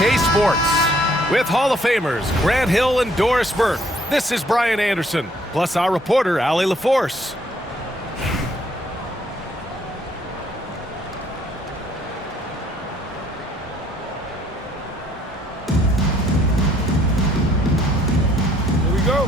2K Sports. With Hall of Famers Grant Hill and Doris Burke, this is Brian Anderson, plus our reporter, Allie LaForce. Here we go.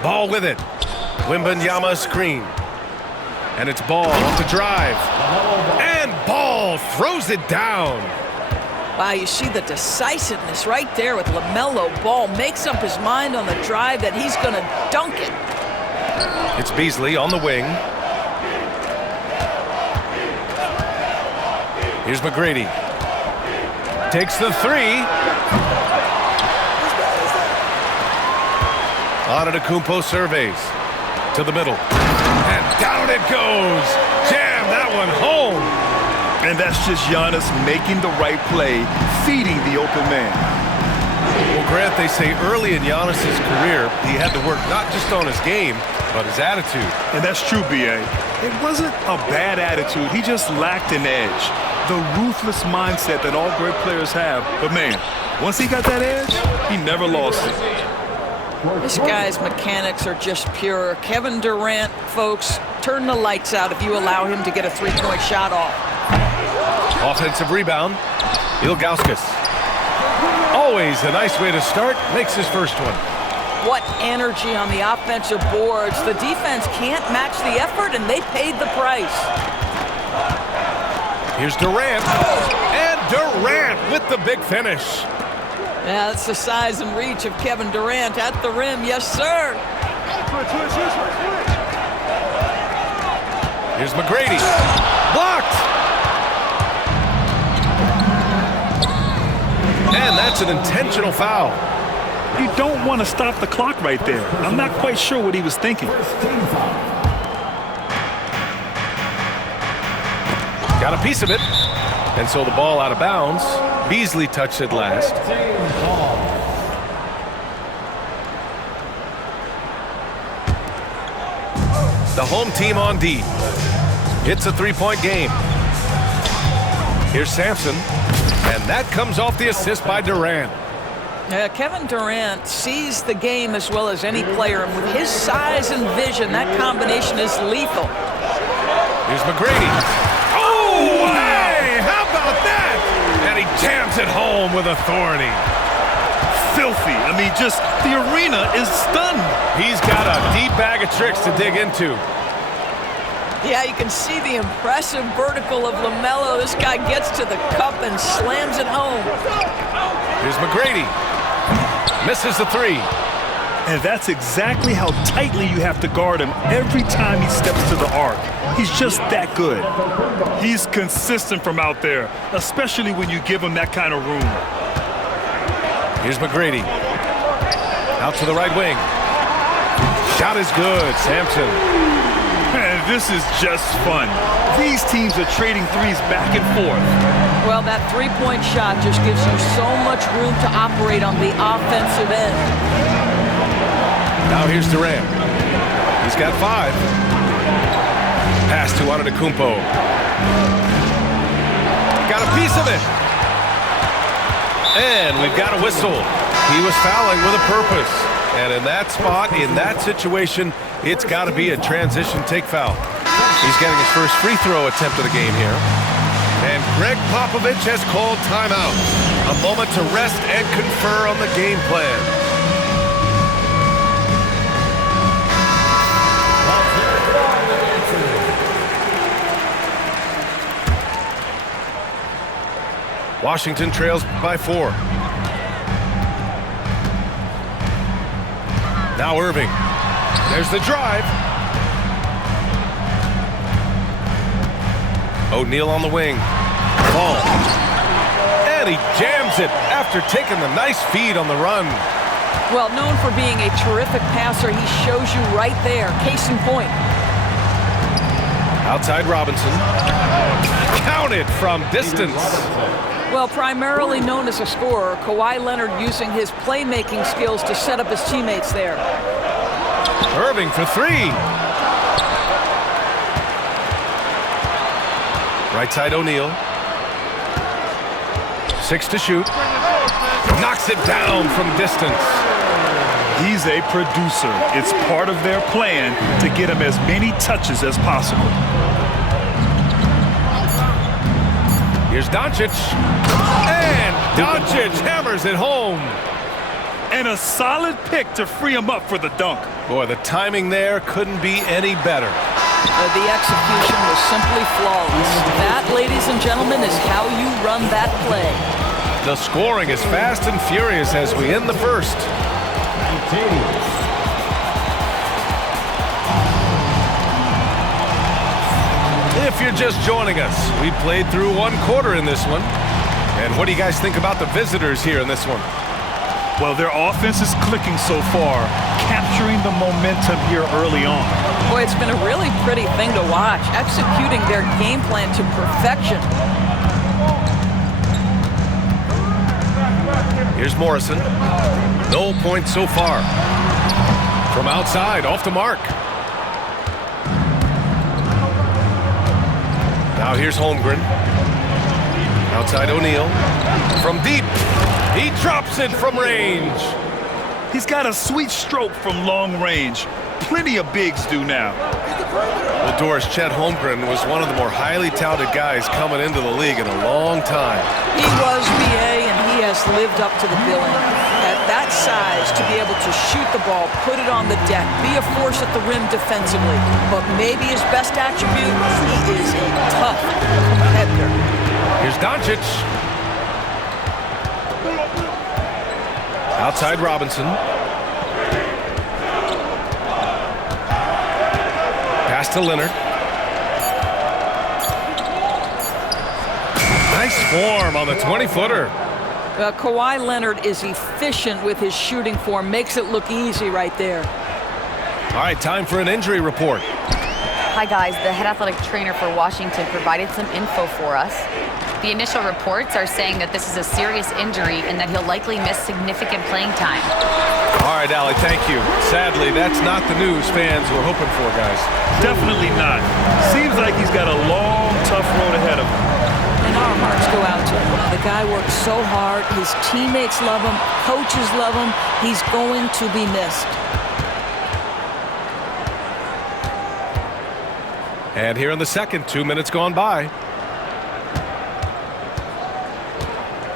Ball with it. Wembanyama screen. And it's Ball to drive. And Ball throws it down. Wow, you see the decisiveness right there with LaMelo Ball. Makes up his mind on the drive that he's going to dunk it. It's Beasley on the wing. Here's McGrady. Takes the three. Antetokounmpo surveys. To the middle. And down it goes. Jam that one home. And that's just Giannis making the right play, feeding the open man. Well, Grant, they say early in Giannis' career, he had to work not just on his game, but his attitude. And that's true, B.A. It wasn't a bad attitude. He just lacked an edge. The ruthless mindset that all great players have. But, man, once he got that edge, he never lost it. This guy's mechanics are just pure. Kevin Durant, folks, turn the lights out if you allow him to get a three-point shot off. Offensive rebound. Ilgauskas. Always a nice way to start. Makes his first one. What energy on the offensive boards. The defense can't match the effort, and they paid the price. Here's Durant. And Durant with the big finish. Yeah, that's the size and reach of Kevin Durant at the rim. Yes, sir. Here's McGrady. Blocked. And that's an intentional foul. You don't want to stop the clock right there. I'm not quite sure what he was thinking. Got a piece of it. And so the ball out of bounds. Beasley touched it last. The home team on D. It's a three-point game. Here's Sampson. And that comes off the assist by Durant. Kevin Durant sees the game as well as any player. And with his size and vision, that combination is lethal. Here's McGrady. Oh, hey, how about that? And he jams it home with authority. Filthy. I mean, just the arena is stunned. He's got a deep bag of tricks to dig into. Yeah, you can see the impressive vertical of LaMelo. This guy gets to the cup and slams it home. Here's McGrady. Misses the three. And that's exactly how tightly you have to guard him every time he steps to the arc. He's just that good. He's consistent from out there, especially when you give him that kind of room. Here's McGrady. Out to the right wing. Shot is good, Sampson. And this is just fun. These teams are trading threes back and forth. Well, that three-point shot just gives you so much room to operate on the offensive end. Now here's Durant. He's got 5. Pass to Antetokounmpo. Got a piece of it. And we've got a whistle. He was fouling with a purpose. And in that spot, in that situation, it's got to be a transition take foul. He's getting his first free throw attempt of the game here. And Greg Popovich has called timeout. A moment to rest and confer on the game plan. Washington trails by 4. Now Irving. There's the drive. O'Neal on the wing. Ball. And he jams it after taking the nice feed on the run. Well, known for being a terrific passer, he shows you right there. Case in point. Outside Robinson. Counted from distance. Well, primarily known as a scorer, Kawhi Leonard using his playmaking skills to set up his teammates there. Irving for 3. Right side O'Neal. 6 to shoot. Knocks it down from distance. He's a producer. It's part of their plan to get him as many touches as possible. Here's Doncic. And Doncic hammers it home. And a solid pick to free him up for the dunk. Boy, the timing there couldn't be any better. The execution was simply flawless. That, ladies and gentlemen, is how you run that play. The scoring is fast and furious as we end the first. If you're just joining us, we played through 1 quarter in this one. And what do you guys think about the visitors here in this one? Well, their offense is clicking so far, capturing the momentum here early on. Boy, it's been a really pretty thing to watch, executing their game plan to perfection. Here's Morrison. No points so far. From outside, off the mark. Now here's Holmgren. Outside O'Neal. From deep. He drops it from range. He's got a sweet stroke from long range. Plenty of bigs do now. Well, Doris, Chet Holmgren was one of the more highly touted guys coming into the league in a long time. He was, BA, and he has lived up to the billing. At that size, to be able to shoot the ball, put it on the deck, be a force at the rim defensively. But maybe his best attribute, he is a tough competitor. Here's Doncic. Outside Robinson. Pass to Leonard. Nice form on the 20-footer. Kawhi Leonard is efficient with his shooting form. Makes it look easy right there. All right, time for an injury report. Hi, guys. The head athletic trainer for Washington provided some info for us. The initial reports are saying that this is a serious injury and that he'll likely miss significant playing time. All right, Allie, thank you. Sadly, that's not the news fans were hoping for, guys. Definitely not. Seems like he's got a long, tough road ahead of him. And our hearts go out to him. The guy works so hard. His teammates love him. Coaches love him. He's going to be missed. And here in the second, 2 minutes gone by.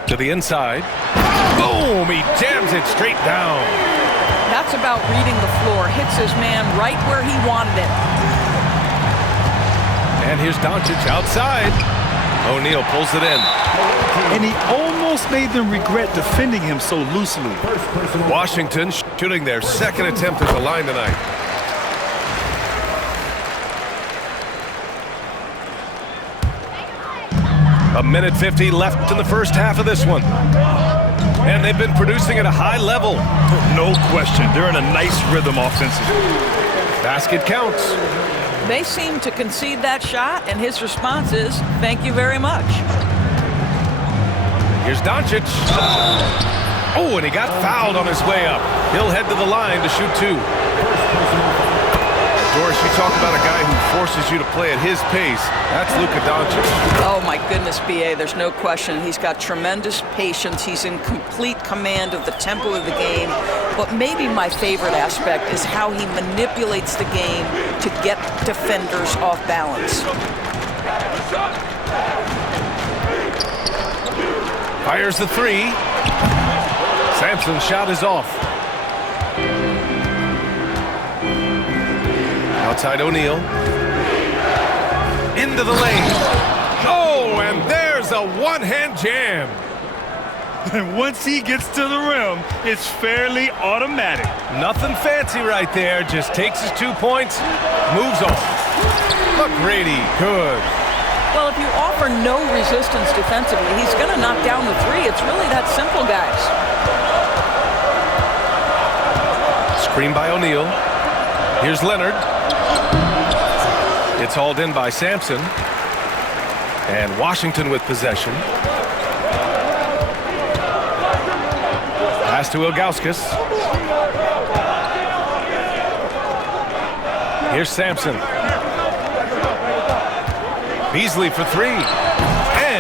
To the inside. Boom! He jams it straight down. That's about reading the floor. Hits his man right where he wanted it. And here's Doncic outside. O'Neal pulls it in. And he almost made them regret defending him so loosely. Washington shooting their second attempt at the line tonight. A minute 50 left in the first half of this one. And they've been producing at a high level. No question. They're in a nice rhythm offensively. Basket counts. They seem to concede that shot, and his response is, thank you very much. Here's Doncic. Oh, and he got fouled on his way up. He'll head to the line to shoot 2. Doris, you talk about a guy who forces you to play at his pace. That's Luka Doncic. Oh, my goodness, B.A., there's no question. He's got tremendous patience. He's in complete command of the tempo of the game. But maybe my favorite aspect is how he manipulates the game to get defenders off balance. Fires the 3. Sampson's shot is off. Outside O'Neal. Into the lane. Oh, and there's a one-hand jam. And once he gets to the rim, it's fairly automatic. Nothing fancy right there. Just takes his 2 points, moves on. McGrady, good. Well, if you offer no resistance defensively, he's going to knock down the 3. It's really that simple, guys. Screen by O'Neal. Here's Leonard. It's hauled in by Sampson. And Washington with possession. Pass to Ilgauskas. Here's Sampson. Beasley for 3.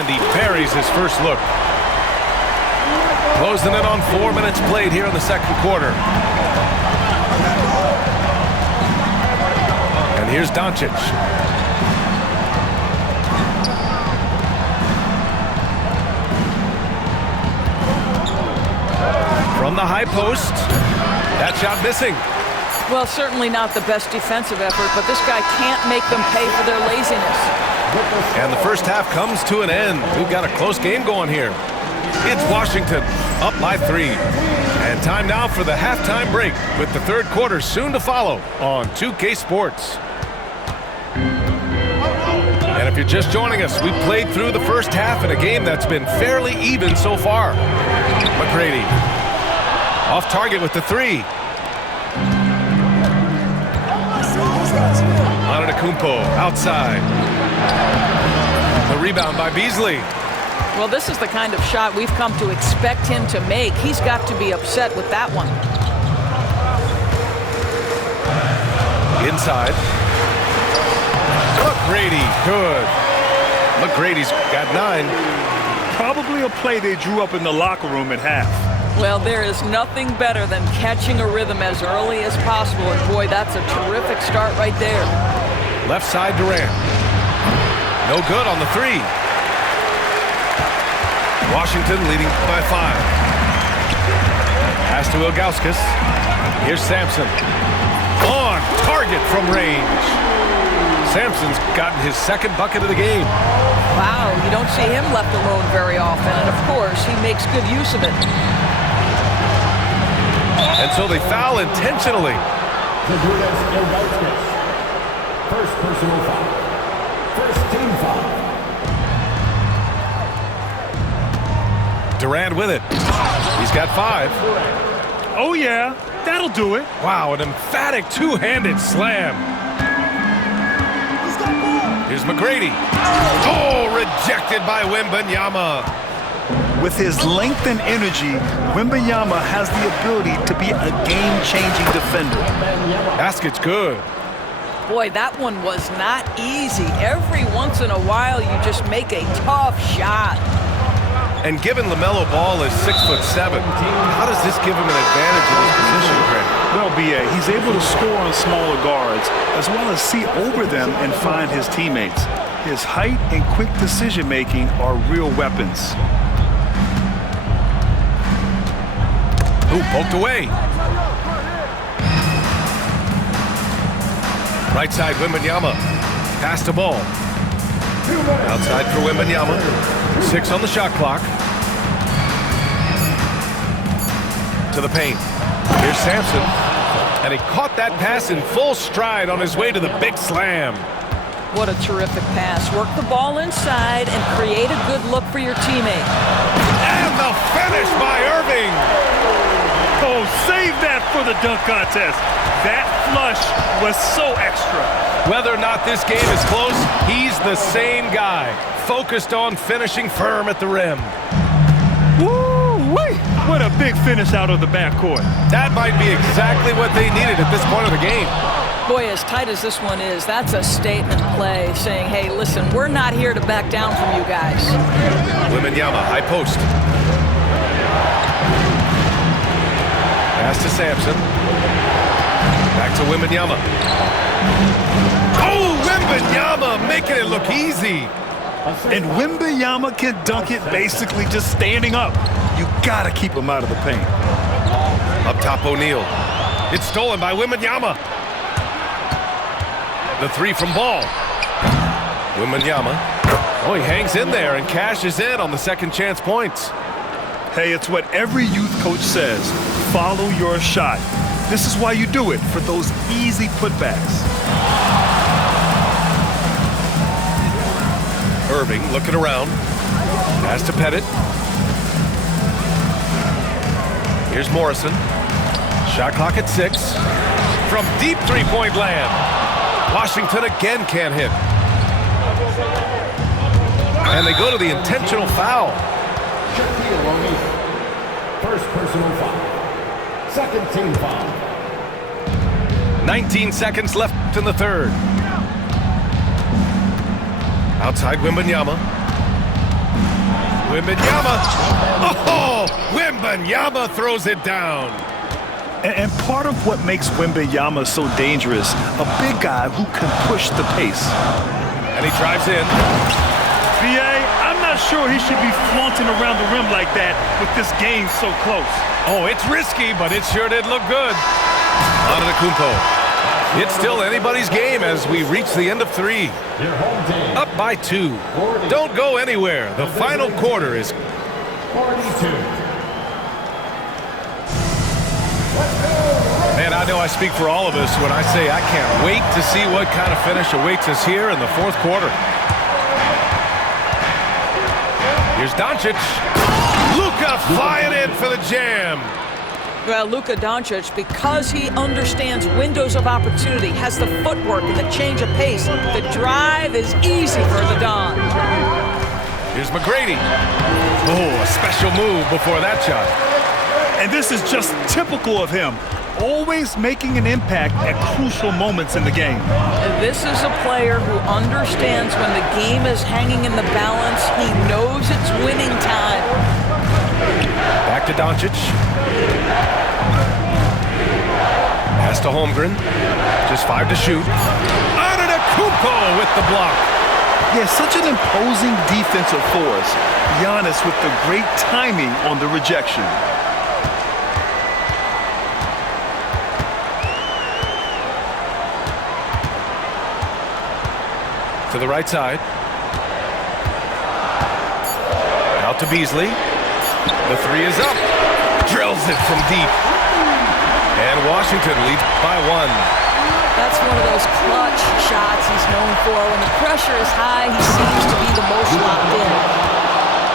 And he buries his first look. Closing in on 4 minutes played here in the second quarter. And here's Doncic. From the high post. That shot missing. Well, certainly not the best defensive effort, but this guy can't make them pay for their laziness. And the first half comes to an end. We've got a close game going here. It's Washington up by 3. And time now for the halftime break with the third quarter soon to follow on 2K Sports. And if you're just joining us, we've played through the first half in a game that's been fairly even so far. McGrady off target with the 3. Antetokounmpo outside. The rebound by Beasley. Well, this is the kind of shot we've come to expect him to make. He's got to be upset with that one. Inside. McGrady, good. McGrady's got 9. Probably a play they drew up in the locker room at half. Well, there is nothing better than catching a rhythm as early as possible, and boy, that's a terrific start right there. Left side Durant. No good on the 3. Washington leading by 5. Pass to Ilgauskas. Here's Sampson. On target from range. Sampson's gotten his second bucket of the game. Wow, you don't see him left alone very often, and of course, he makes good use of it. And so they foul intentionally. First personal foul. First team foul. Durant with it. He's got 5. Oh, yeah, that'll do it. Wow, an emphatic two-handed slam. Here's McGrady. Oh, rejected by Wembanyama. With his length and energy, Wembanyama has the ability to be a game-changing defender. Basket's good. Boy, that one was not easy. Every once in a while, you just make a tough shot. And given LaMelo Ball is 6'7", how does this give him an advantage in his position, Greg? Well, B.A., he's able to score on smaller guards, as well as see over them and find his teammates. His height and quick decision-making are real weapons. Ooh, poked away. Right side, Wembanyama. Pass the ball. Outside for Wembanyama. 6 on the shot clock. To the paint. Here's Sampson. And he caught that pass in full stride on his way to the big slam. What a terrific pass. Work the ball inside and create a good look for your teammate. And the finish by Irving. Oh, save that for the dunk contest. That flush was so extra. Whether or not this game is close, he's the same guy. Focused on finishing firm at the rim. Woo-wee! What a big finish out of the backcourt. That might be exactly what they needed at this point of the game. Boy, as tight as this one is, that's a statement play saying, hey, listen, we're not here to back down from you guys. Wembanyama, high post. Pass to Sampson. Back to Wembanyama. Oh, Wembanyama making it look easy. And Wembanyama can dunk it basically just standing up. You gotta keep him out of the paint. Up top, O'Neal. It's stolen by Wembanyama. The 3 from Ball. Wembanyama. Oh, he hangs in there and cashes in on the second chance points. Hey, it's what every youth coach says. Follow your shot. This is why you do it, for those easy putbacks. Irving looking around. Pass to Pettit. Here's Morrison. Shot clock at 6. From deep three-point land. Washington again can't hit. And they go to the intentional foul. First personal foul. Second team foul. 19 seconds left in the third. Outside Wembanyama. Wembanyama. Oh, Wembanyama throws it down. And part of what makes Wembanyama so dangerous, a big guy who can push the pace. And he drives in. BA, I'm not sure he should be flaunting around the rim like that with this game so close. Oh, it's risky, but it sure did look good. Antetokounmpo. It's still anybody's game as we reach the end of 3. Up by 2. Don't go anywhere. The final quarter is 42. Man, I know I speak for all of us when I say I can't wait to see what kind of finish awaits us here in the 4th quarter. Here's Doncic. Luka flying in for the jam. Well, Luka Doncic, because he understands windows of opportunity, has the footwork and the change of pace, the drive is easy for the Don. Here's McGrady. Oh, a special move before that shot. And this is just typical of him, always making an impact at crucial moments in the game. And this is a player who understands when the game is hanging in the balance. He knows it's winning time. Back to Doncic. Pass to Holmgren. Just 5 to shoot. Antetokounmpo with the block. Yeah, such an imposing defensive force. Giannis with the great timing on the rejection. To the right side. Out to Beasley. The 3 is up. Drills it from deep. And Washington leads by 1. That's one of those clutch shots he's known for. When the pressure is high, he seems to be the most locked in.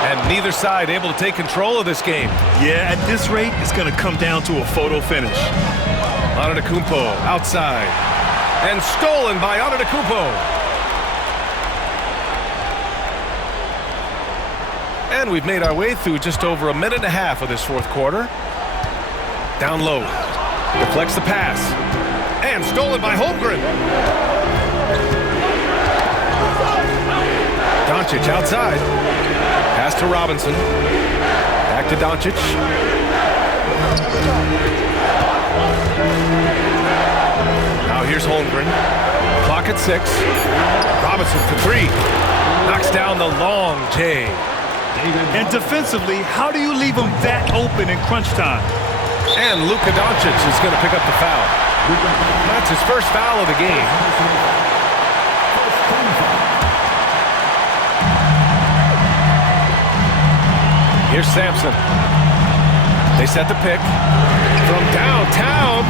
And neither side able to take control of this game. Yeah, at this rate, it's going to come down to a photo finish. Antetokounmpo outside. And stolen by Antetokounmpo. And we've made our way through just over a minute and a half of this 4th quarter. Down low. Deflects the pass. And stolen by Holmgren. Doncic outside. Pass to Robinson. Back to Doncic. Now here's Holmgren. Clock at 6. Robinson for 3. Knocks down the long J. And defensively, how do you leave him that open in crunch time? And Luka Doncic is going to pick up the foul. That's his first foul of the game. Here's Sampson. They set the pick. From downtown,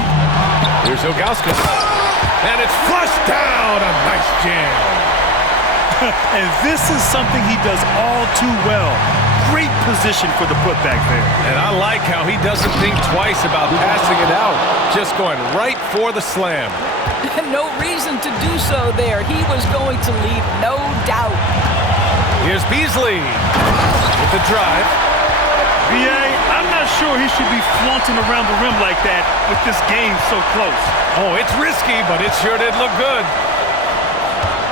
here's Ilgauskas. And it's flushed down. A nice jam. And this is something he does all too well. Great position for the putback there. And I like how he doesn't think twice about passing it out. Just going right for the slam. No reason to do so there. He was going to leave, no doubt. Here's Beasley with the drive. BA, I'm not sure he should be flaunting around the rim like that with this game so close. Oh, it's risky, but it sure did look good.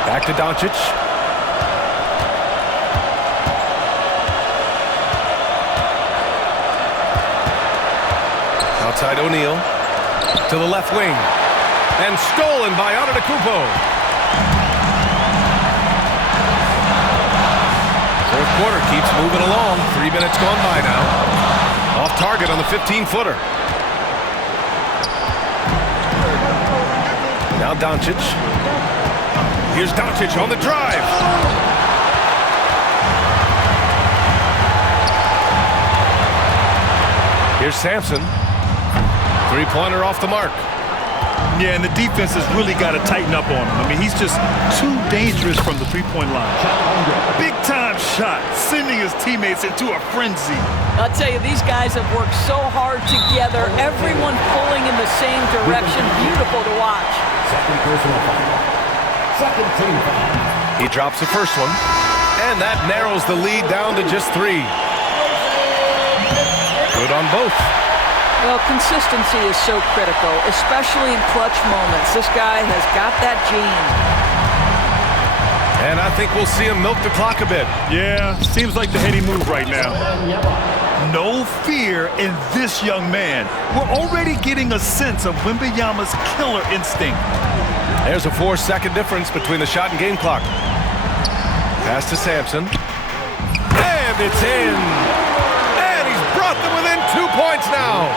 Back to Doncic. Outside O'Neal. To the left wing. And stolen by Antetokounmpo. 4th quarter keeps moving along. 3 minutes gone by now. Off target on the 15-footer. Now Doncic. Here's Doncic on the drive. Here's Sampson. 3-pointer off the mark. Yeah, and the defense has really got to tighten up on him. I mean, he's just too dangerous from the 3-point line. Big-time shot, sending his teammates into a frenzy. I'll tell you, these guys have worked so hard together. Everyone pulling in the same direction. Beautiful to watch. Second personal foul. Second team foul. He drops the first one, and that narrows the lead down to just 3. Good on both. Well, consistency is so critical, especially in clutch moments. This guy has got that gene. And And I think we'll see him milk the clock a bit. Yeah, seems like the heady move right now. No fear in this young man. We're already getting a sense of Wembanyama's killer instinct. There's a 4-second difference between the shot and game clock. Pass to Sampson. And it's in. And he's brought them within 2 points now.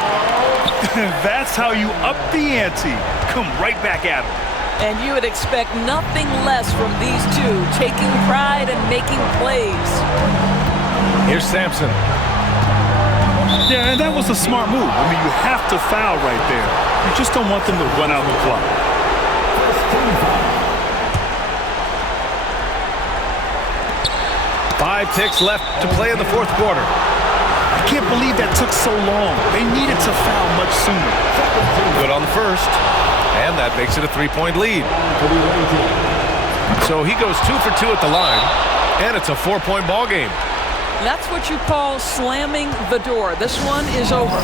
That's how you up the ante. Come right back at him. And you would expect nothing less from these two, taking pride and making plays. Here's Sampson. Yeah, and that was a smart move. I mean, you have to foul right there. You just don't want them to run out the clock. 5 ticks left to play in the fourth quarter. I can't believe that took so long. They needed to foul much sooner. Good on the first. And that makes it a 3-point lead. So he goes 2 for 2 at the line. And it's a 4-point ball game. That's what you call slamming the door. This one is over.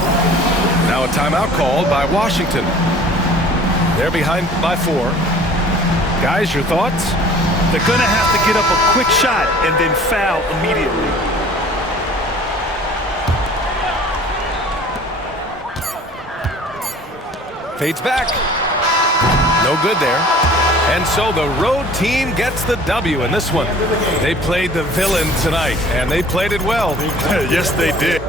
Now a timeout called by Washington. They're behind by 4. Guys, your thoughts? They're going to have to get up a quick shot and then foul immediately. Fades back. No good there. And so the road team gets the W in this one. They played the villain tonight, and they played it well. Yes, they did.